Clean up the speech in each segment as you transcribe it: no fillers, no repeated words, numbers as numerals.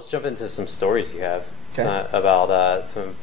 Let's jump into some stories you have Okay. some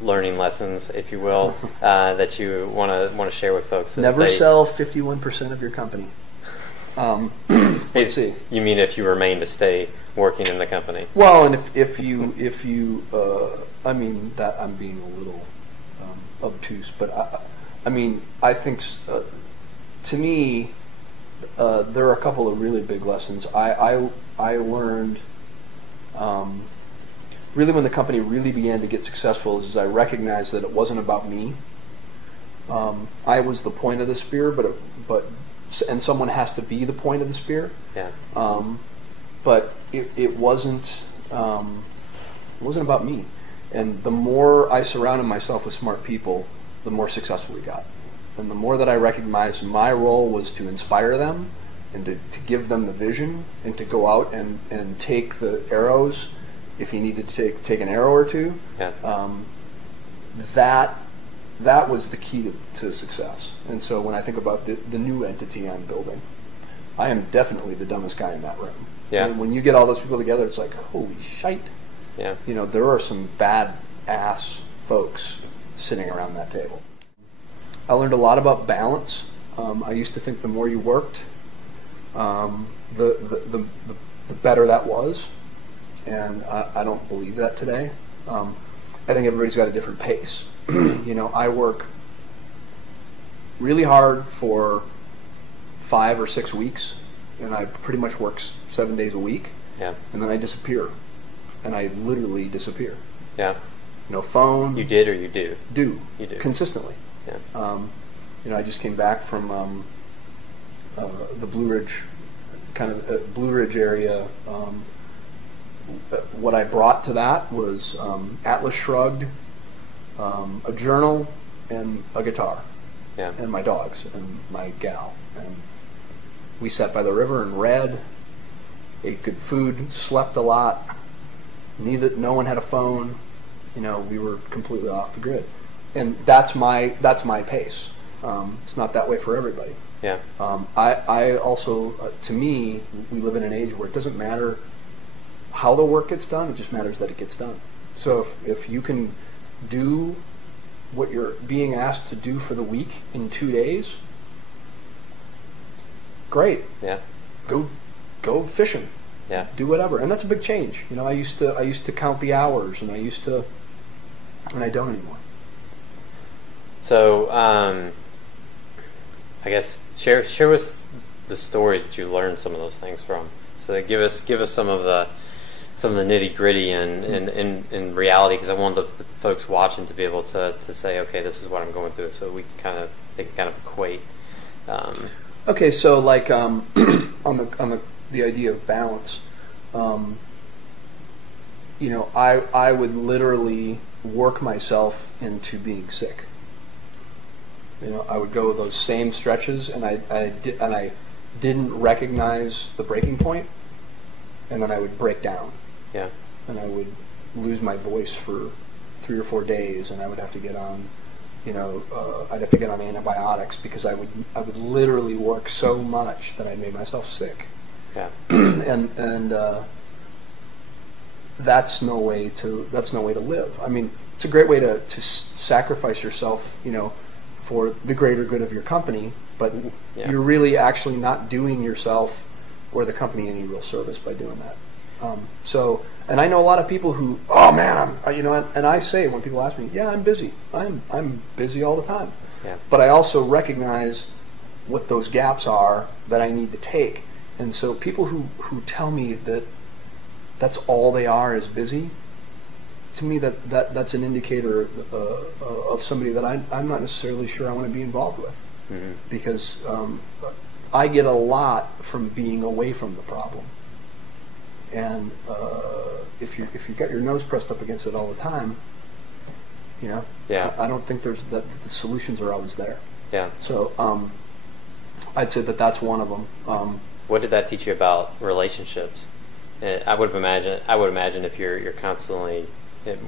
learning lessons, if you will, that you want to share with folks. Never sell 51% of your company. Let's see. You mean if you remain to stay working in the company? Well, and if you I mean that I'm being a little obtuse, but I think to me there are a couple of really big lessons. I learned really when the company really began to get successful is I recognized that it wasn't about me. I was the point of the spear, and someone has to be the point of the spear. Yeah. But it wasn't about me. And the more I surrounded myself with smart people, the more successful we got. And the more that I recognized my role was to inspire them and to give them the vision and to go out and take the arrows if you needed to take an arrow or two. Yeah. That was the key to success. And so when I think about the new entity I'm building, I am definitely the dumbest guy in that room. Yeah. And when you get all those people together, it's like, holy shite. Yeah. There are some bad ass folks sitting around that table. I learned a lot about balance. I used to think the more you worked, the better that was. And I don't believe that today. I think everybody's got a different pace. I work really hard for 5 or 6 weeks, and I pretty much work 7 days a week. Yeah. And then I disappear, and I literally disappear. Yeah. No phone. You did or you do? You do consistently. Yeah. I just came back from the Blue Ridge, Blue Ridge area. What I brought to that was Atlas Shrugged, a journal, and a guitar, and my dogs and my gal, and we sat by the river and read, ate good food, slept a lot. No one had a phone. We were completely off the grid, and that's my pace. It's not that way for everybody. Yeah. I also, to me, we live in an age where it doesn't matter how the work gets done; it just matters that it gets done. So if you can do what you're being asked to do for the week in 2 days, great. Yeah. Go fishing. Yeah. Do whatever, and that's a big change. I used to count the hours, and I don't anymore. So, I guess share with the stories that you learned some of those things from. So give us some of the nitty gritty in reality, because I want the folks watching to be able to say, okay, this is what I'm going through, so they can kind of equate. Okay, so like on the idea of balance, I would literally work myself into being sick. I would go those same stretches, and I didn't recognize the breaking point, and then I would break down. Yeah. And I would lose my voice for 3 or 4 days, and I would have to get on, I'd have to get on antibiotics because I would literally work so much that I made myself sick. Yeah. and that's no way to live. I mean, it's a great way to sacrifice yourself, for the greater good of your company, but you're really actually not doing yourself or the company any real service by doing that. And I know a lot of people who, oh man, and I say when people ask me, yeah, I'm busy. I'm busy all the time. Yeah. But I also recognize what those gaps are that I need to take. And so people who tell me that that's all they are is busy, to me that's an indicator of somebody that I'm not necessarily sure I want to be involved with. Mm-hmm. Because I get a lot from being away from the problem. And if you've got your nose pressed up against it all the time, I don't think the solutions are always there. Yeah. So I'd say that's one of them. What did that teach you about relationships? I would imagine if you're constantly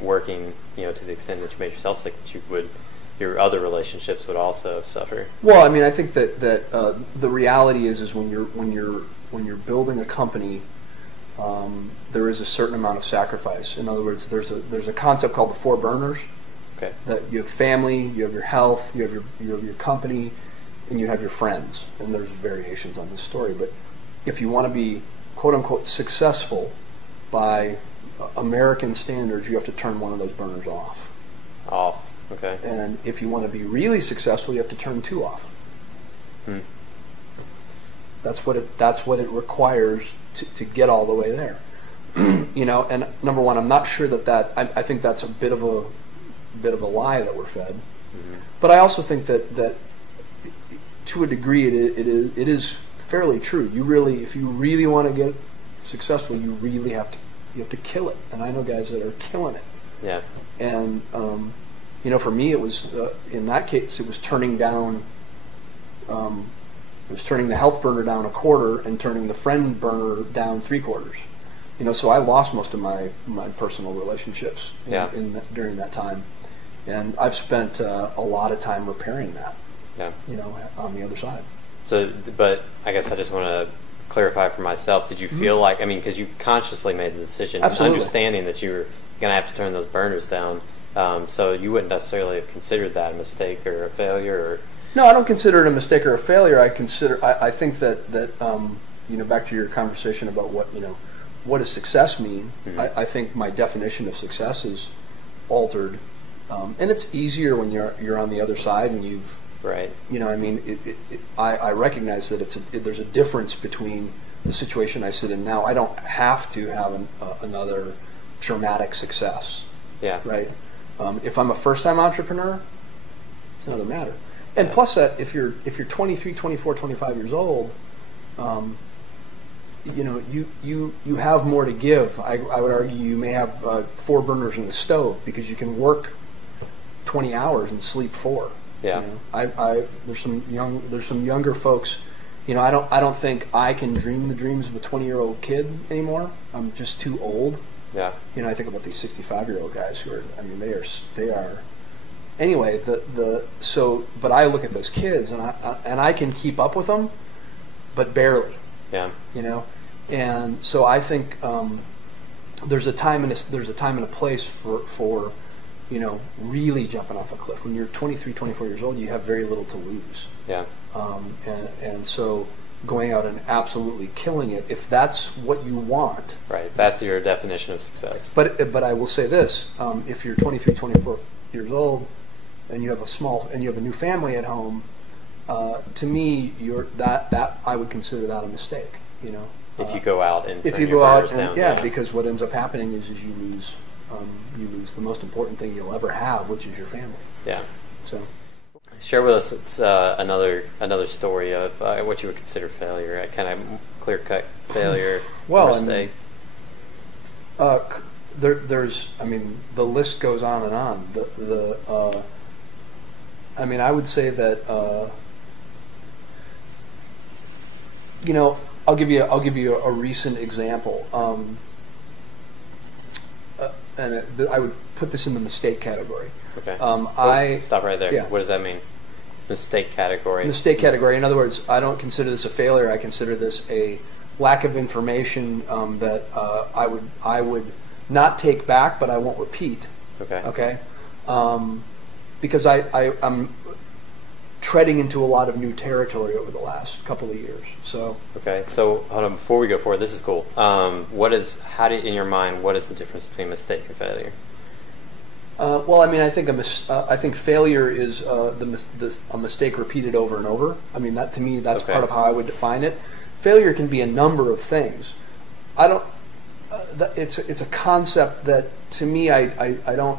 working, to the extent that you made yourself sick, that your other relationships would also suffer. Well, I mean, I think that the reality is when you're building a company, there is a certain amount of sacrifice. In other words, there's a concept called the four burners. Okay. That you have family, you have your health, you have your company, and you have your friends. And there's variations on this story, but if you want to be quote unquote successful by American standards, you have to turn one of those burners off. Off. Okay. And if you want to be really successful, you have to turn two off. That's what it requires to get all the way there. And number one, I'm not sure that I think that's a bit of a lie that we're fed. Mm-hmm. But I also think that to a degree it is fairly true. If you really want to get successful, you really have to kill it. And I know guys that are killing it. Yeah. And for me, it was in that case, it was turning down. It was turning the health burner down a quarter and turning the friend burner down 3/4. So I lost most of my personal relationships during that time, and I've spent a lot of time repairing that. Yeah. On the other side. So, but I guess I just want to clarify for myself. Did you feel like, because you consciously made the decision, Absolutely. Understanding that you were going to have to turn those burners down, so you wouldn't necessarily have considered that a mistake or a failure? Or no, I don't consider it a mistake or a failure. I think that back to your conversation about what does success mean. Mm-hmm. I think my definition of success is altered, and it's easier when you're on the other side and you've. Right. I recognize that there's a difference between the situation I sit in now. I don't have to have another dramatic success. Yeah. Right. If I'm a first-time entrepreneur, it's another matter. And plus that, if you're 23, 24, 25 years old, you have more to give. I would argue you may have 4 burners in the stove because you can work 20 hours and sleep 4. Yeah. There's some younger folks. I don't think I can dream the dreams of a 20-year-old kid anymore. I'm just too old. Yeah. I think about these 65-year-old guys who are. They are. Anyway, but I look at those kids and I can keep up with them, but barely. Yeah. And so I think there's a time and a place for really jumping off a cliff. When you're 23, 24 years old, you have very little to lose. Yeah. And so going out and absolutely killing it, if that's what you want. Right. That's your definition of success. But I will say this: if you're 23, 24 years old, and you have a new family at home, to me, I would consider that a mistake. If you go out and if you go out and because what ends up happening is you lose. You lose the most important thing you'll ever have, which is your family. Yeah. So, share with us another story of what you would consider failure, a kind of clear-cut failure or mistake. There's, the list goes on and on. I would say that, I'll give you a recent example. And I would put this in the mistake category. Okay. Stop right there. Yeah. What does that mean? It's mistake category. Mistake category. In other words, I don't consider this a failure. I consider this a lack of information that I would not take back, but I won't repeat. Okay. Okay. Because I'm treading into a lot of new territory over the last couple of years. So okay. So hold on, before we go forward, this is cool. In your mind, what is the difference between mistake and failure? I think failure is a mistake repeated over and over. That to me, that's part of how I would define it. Failure can be a number of things. It's a concept that to me I don't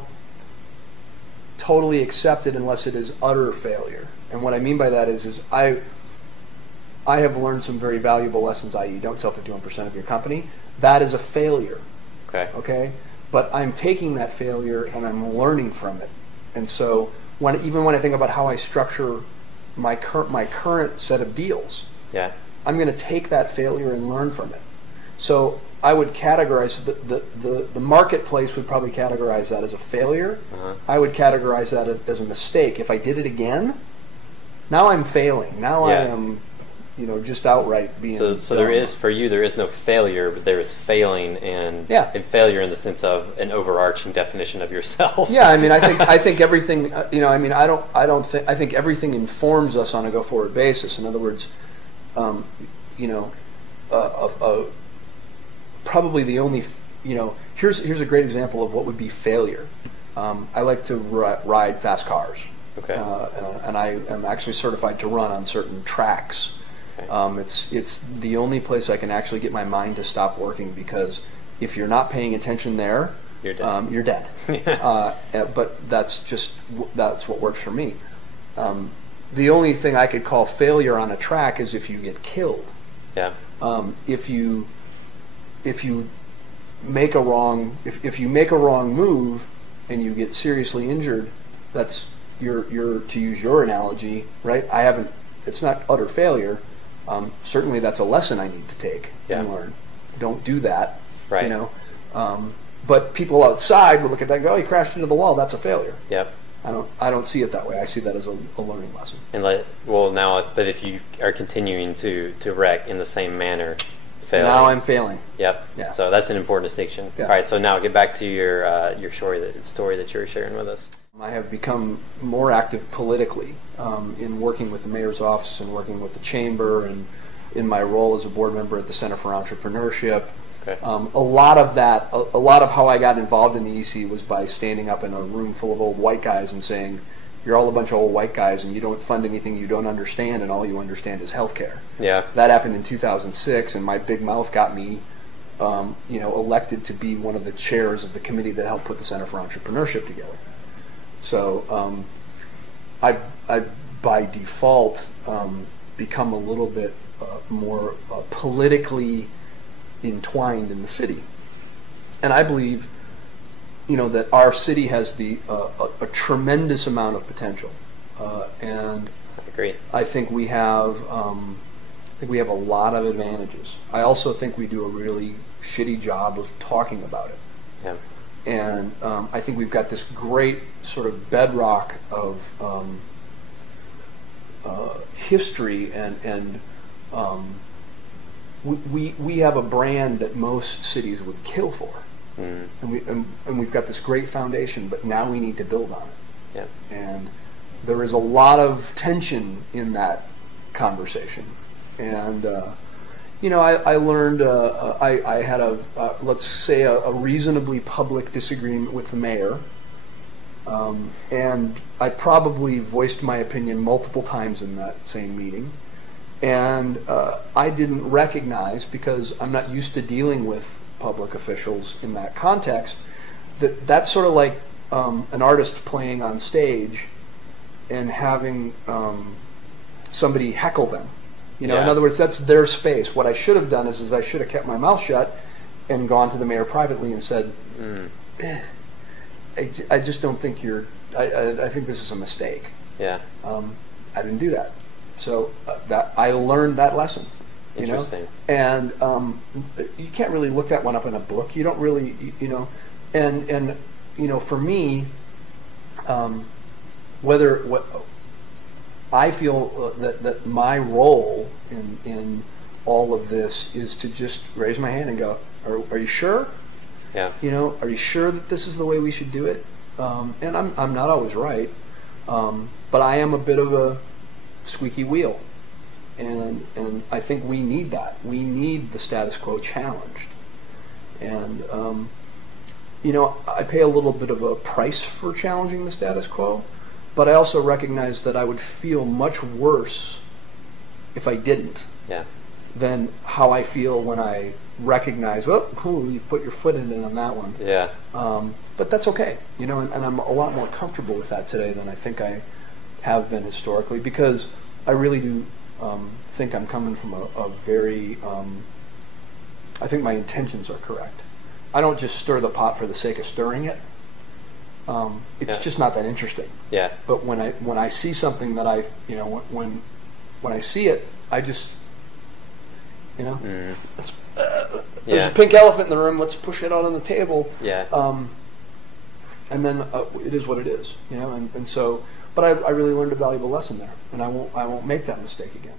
totally accept it unless it is utter failure. And what I mean by that is I have learned some very valuable lessons, i.e. don't sell 51% of your company. That is a failure. Okay? But I'm taking that failure and I'm learning from it. And so even when I think about how I structure my current set of deals, I'm going to take that failure and learn from it. So I would categorize the marketplace would probably categorize that as a failure. Uh-huh. I would categorize that as a mistake. If I did it again, now I'm failing. Now I am just outright being. So there is, for you, there is no failure, but there is failing, and failure in the sense of an overarching definition of yourself. Yeah, I mean, I think everything. I think everything informs us on a go forward basis. In other words, probably the only, here's a great example of what would be failure. I like to ride fast cars. Okay. And I am actually certified to run on certain tracks. Okay. It's the only place I can actually get my mind to stop working, because if you're not paying attention there, you're dead. You're dead. But that's what works for me. The only thing I could call failure on a track is if you get killed. Yeah. If you make a wrong move and you get seriously injured, that's you're to use your analogy, right? It's not utter failure. Certainly that's a lesson I need to take and learn. Don't do that. Right. But people outside will look at that and go, "Oh, he crashed into the wall. That's a failure." Yep. I don't see it that way. I see that as a learning lesson. But if you are continuing to wreck in the same manner, failing. Now I'm failing. Yep. Yeah. So that's an important distinction. Yeah. All right. So now get back to your story that you were sharing with us. I have become more active politically in working with the mayor's office and working with the chamber, and in my role as a board member at the Center for Entrepreneurship. Okay. A lot of how I got involved in the EC was by standing up in a room full of old white guys and saying, "You're all a bunch of old white guys, and you don't fund anything you don't understand, and all you understand is healthcare." Yeah. That happened in 2006, and my big mouth got me, elected to be one of the chairs of the committee that helped put the Center for Entrepreneurship together. So I by default become a little bit more politically entwined in the city, and I believe that our city has a tremendous amount of potential, and I agree. I think we have a lot of advantages. I also think we do a really shitty job of talking about it. Yeah. And I think we've got this great sort of bedrock of history, and we have a brand that most cities would kill for, and we've got this great foundation, but now we need to build on it. Yeah. And there is a lot of tension in that conversation, and I learned I had let's say a reasonably public disagreement with the mayor, and I probably voiced my opinion multiple times in that same meeting, and I didn't recognize, because I'm not used to dealing with public officials in that context, that's sort of like an artist playing on stage and having somebody heckle them. In other words, that's their space. What I should have done is I should have kept my mouth shut and gone to the mayor privately and said, I just don't think I think this is a mistake. Yeah. I didn't do that. So that I learned that lesson. Interesting. And you can't really look that one up in a book. You don't really, and for me, I feel that my role in all of this is to just raise my hand and go, "Are you sure? Yeah. Are you sure that this is the way we should do it?" And I'm not always right, but I am a bit of a squeaky wheel, and I think we need that. We need the status quo challenged, and I pay a little bit of a price for challenging the status quo. But I also recognize that I would feel much worse if I didn't than how I feel when I recognize, you've put your foot in it on that one. Yeah. But that's okay, and I'm a lot more comfortable with that today than I think I have been historically, because I really do think I'm coming from a very, I think my intentions are correct. I don't just stir the pot for the sake of stirring it. It's just not that interesting. Yeah. But when I see something that when I see it, I just there's a pink elephant in the room. Let's push it out on the table. Yeah. And then it is what it is, and so. But I really learned a valuable lesson there, and I won't make that mistake again.